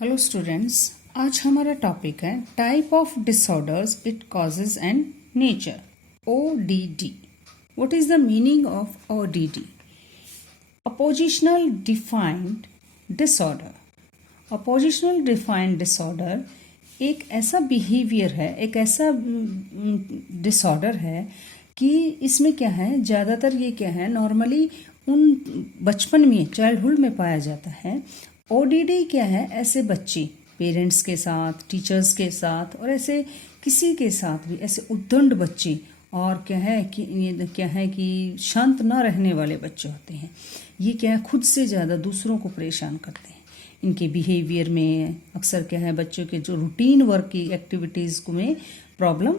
Hello students, आज हमारा topic है type of disorders it causes and nature, ODD. What is the meaning of ODD? Oppositional defiant disorder. Oppositional defiant disorder एक ऐसा behaviour है, एक ऐसा डिसऑर्डर है कि इसमें क्या है, ज़्यादातर ये क्या है, नॉर्मली उन बचपन में, चाइल्डहुड में पाया जाता है. ODD क्या है, ऐसे बच्चे पेरेंट्स के साथ, टीचर्स के साथ और ऐसे किसी के साथ भी ऐसे उद्दंड बच्चे और क्या है कि शांत ना रहने वाले बच्चे होते हैं. ये क्या है, खुद से ज़्यादा दूसरों को परेशान करते हैं. इनके बिहेवियर में अक्सर क्या है, बच्चों के जो रूटीन वर्क की एक्टिविटीज़ को में प्रॉब्लम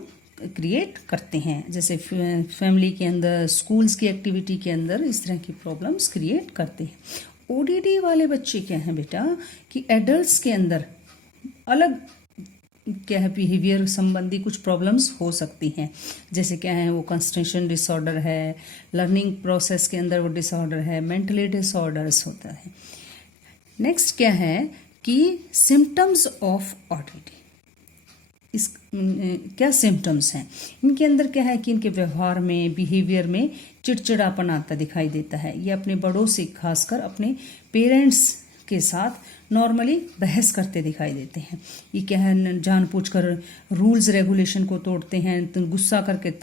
क्रिएट करते हैं. जैसे फैमिली के अंदर, स्कूल्स की एक्टिविटी के अंदर इस तरह की प्रॉब्लम्स क्रिएट करते हैं. ODD वाले बच्चे क्या हैं बेटा कि एडल्ट्स के अंदर अलग क्या है, बिहेवियर संबंधी कुछ प्रॉब्लम्स हो सकती हैं. जैसे क्या है, वो कंसंट्रेशन डिसऑर्डर है, लर्निंग प्रोसेस के अंदर वो डिसऑर्डर है, मेंटली डिसऑर्डर्स होता है. नेक्स्ट क्या है कि सिम्टम्स ऑफ ODD. इस क्या सिम्टम्स हैं इनके अंदर, क्या है कि इनके व्यवहार में, बिहेवियर में चिड़चिड़ापन आता दिखाई देता है. ये अपने बड़ों से, खासकर अपने पेरेंट्स के साथ नॉर्मली बहस करते दिखाई देते हैं. ये क्या है, जानबूझकर रूल्स रेगुलेशन को तोड़ते हैं, तो गुस्सा करके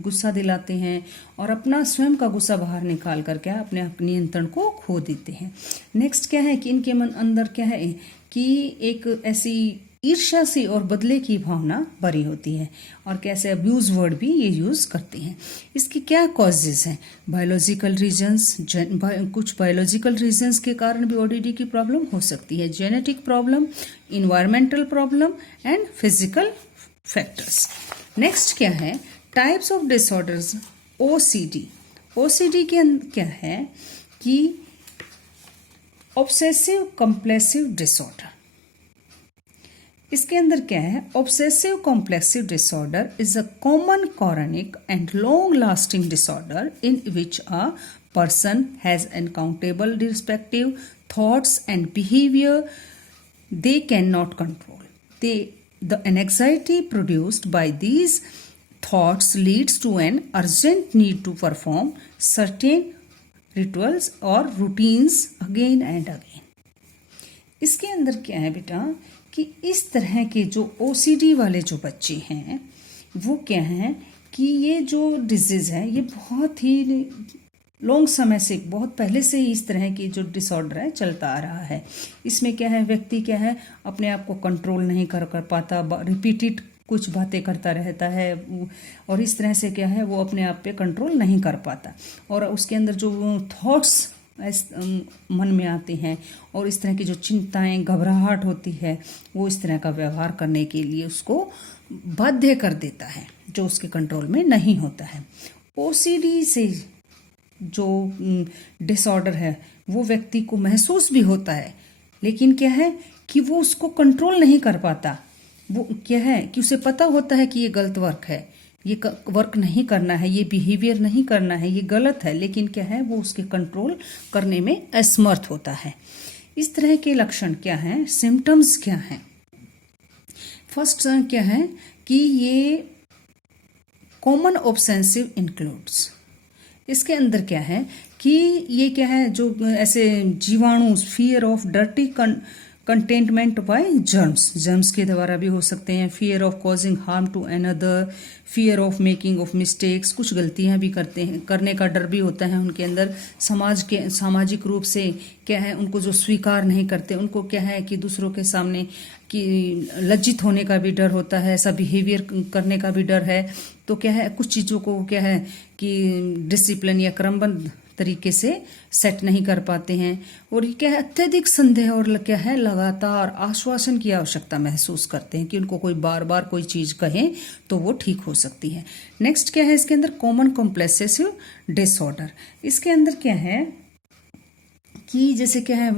गुस्सा दिलाते हैं और अपना स्वयं का गुस्सा बाहर निकाल कर क्या अपने नियंत्रण को खो देते हैं. नेक्स्ट क्या है कि इनके मन अंदर क्या है कि एक ऐसी ईर्ष्या सी और बदले की भावना भरी होती है और कैसे अब्यूज वर्ड भी ये यूज़ करते हैं. इसकी क्या कॉजेज हैं? बायोलॉजिकल रीजंस, कुछ बायोलॉजिकल रीजंस के कारण भी ODD की प्रॉब्लम हो सकती है. Genetic problem, environmental problem and physical factors. Next क्या है, टाइप्स ऑफ डिसऑर्डर्स. OCD के क्या है कि ऑब्सेसिव कंपल्सिव डिसऑर्डर. इसके अंदर क्या है, obsessive compulsive disorder is a common chronic and long lasting disorder in which a person has uncountable respective thoughts and behavior they cannot control. The anxiety produced by these thoughts leads to an urgent need to perform certain rituals or routines again and again. इसके अंदर क्या है बेटा कि इस तरह के जो OCD वाले जो बच्चे हैं वो क्या हैं कि ये जो डिजीज़ है ये बहुत ही लॉन्ग समय से, बहुत पहले से ही इस तरह की जो डिसऑर्डर है चलता आ रहा है. इसमें क्या है, व्यक्ति क्या है अपने आप को कंट्रोल नहीं कर पाता, रिपीटेड कुछ बातें करता रहता है और इस तरह से क्या है वो अपने आप पे कंट्रोल नहीं कर पाता और उसके अंदर जो थॉट्स मन में आते हैं और इस तरह की जो चिंताएं, घबराहट होती है वो इस तरह का व्यवहार करने के लिए उसको बाध्य कर देता है, जो उसके कंट्रोल में नहीं होता है. OCD से जो डिसऑर्डर है वो व्यक्ति को महसूस भी होता है, लेकिन क्या है कि वो उसको कंट्रोल नहीं कर पाता. वो क्या है कि उसे पता होता है कि ये गलत वर्क है, ये वर्क नहीं करना है, ये बिहेवियर नहीं करना है, ये गलत है, लेकिन क्या है वो उसके कंट्रोल करने में असमर्थ होता है. इस तरह के लक्षण क्या हैं, सिम्टम्स क्या हैं? फर्स्ट क्या है कि ये कॉमन ऑब्सेसिव इंक्लूड्स. इसके अंदर क्या है कि ये क्या है, जो ऐसे जीवाणु, fear of dirty containment by germs के द्वारा भी हो सकते हैं. Fear of causing harm to another, fear of making of mistakes, कुछ गलतियां भी करते हैं, करने का डर भी होता है उनके अंदर. सामाजिक रूप से क्या है, उनको जो स्वीकार नहीं करते, उनको क्या है कि दूसरों के सामने कि लज्जित होने का भी डर होता है, ऐसा बिहेवियर करने का भी डर है. तो क्या है, कुछ चीज़ों को क्या है कि डिसिप्लिन या क्रमबद्ध तरीके से सेट नहीं कर पाते हैं और ये क्या है, अत्यधिक संदेह और क्या है, लगातार आश्वासन की आवश्यकता महसूस करते हैं कि उनको कोई बार बार कोई चीज़ कहे तो वो ठीक हो सकती है. नेक्स्ट क्या है इसके अंदर, कॉमन कॉम्प्लेक्सिव डिसऑर्डर. इसके अंदर क्या है कि जैसे क्या है,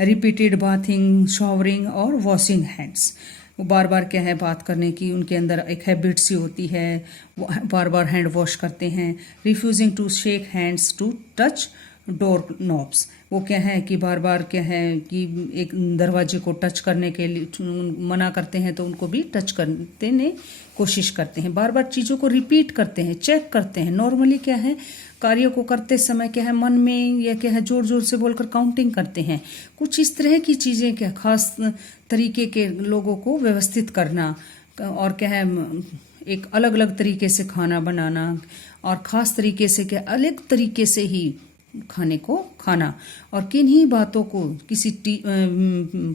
रिपीटेड बाथिंग, शॉवरिंग और वॉशिंग हैंड्स. वो बार बार क्या है बात करने की उनके अंदर एक हैबिट सी होती है, वो बार बार हैंड वॉश करते हैं. Refusing to shake hands, to touch door knobs, वो क्या है कि बार बार क्या है कि एक दरवाजे को टच करने के लिए मना करते हैं तो उनको भी टच करते ने कोशिश करते हैं, बार बार चीज़ों को रिपीट करते हैं, चेक करते हैं। नॉर्मली क्या है कार्यों को करते समय क्या है मन में या क्या है जोर जोर से बोलकर काउंटिंग करते हैं। कुछ इस तरह की चीज़ें क्या खास तरीके के लोगों को व्यवस्थित करना और क्या है एक अलग अलग तरीके से खाना बनाना और ख़ास तरीके से क्या अलग तरीके से ही खाने को खाना और किन्हीं बातों को किसी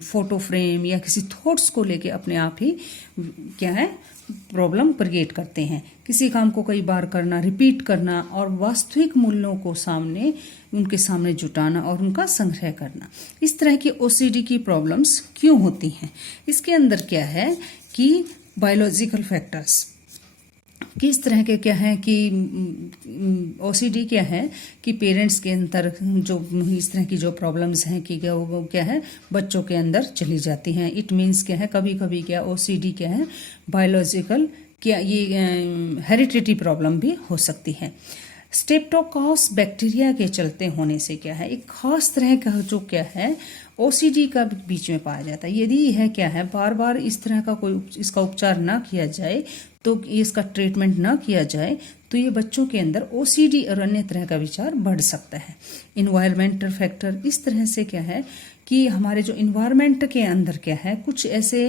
फोटो फ्रेम या किसी थॉट्स को लेके अपने आप ही क्या है प्रॉब्लम क्रिएट करते हैं। किसी काम को कई बार करना, रिपीट करना और वास्तविक मूल्यों को उनके सामने जुटाना और उनका संग्रह करना। इस तरह की ओसीडी की प्रॉब्लम्स क्यों होती हैं? इसके अंदर क्या है कि बायोलॉजिकल फैक्टर्स किस तरह के क्या है कि ओसीडी क्या है कि पेरेंट्स के अंदर जो इस तरह की जो प्रॉब्लम्स हैं कि क्या वो क्या है बच्चों के अंदर चली जाती हैं। इट मीन्स क्या है कभी कभी क्या ओसीडी क्या है बायोलॉजिकल क्या ये हेरिडिटी प्रॉब्लम भी हो सकती है। स्ट्रेप्टोकॉकस बैक्टीरिया के चलते होने से क्या है एक खास तरह का जो क्या है ओसीडी का बीच में पाया जाता है। यदि यह क्या है बार बार इस तरह का कोई इसका उपचार ना किया जाए तो इसका ट्रीटमेंट ना किया जाए तो ये बच्चों के अंदर ओसीडी और अन्य तरह का विचार बढ़ सकता है। इन्वायरमेंटल फैक्टर इस तरह से क्या है कि हमारे जो इन्वायरमेंट के अंदर क्या है कुछ ऐसे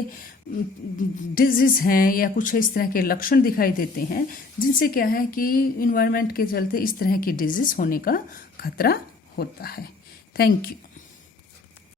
डिजीज हैं या कुछ इस तरह के लक्षण दिखाई देते हैं जिनसे क्या है कि इन्वायरमेंट के चलते इस तरह की डिजीज होने का खतरा होता है। Thank you.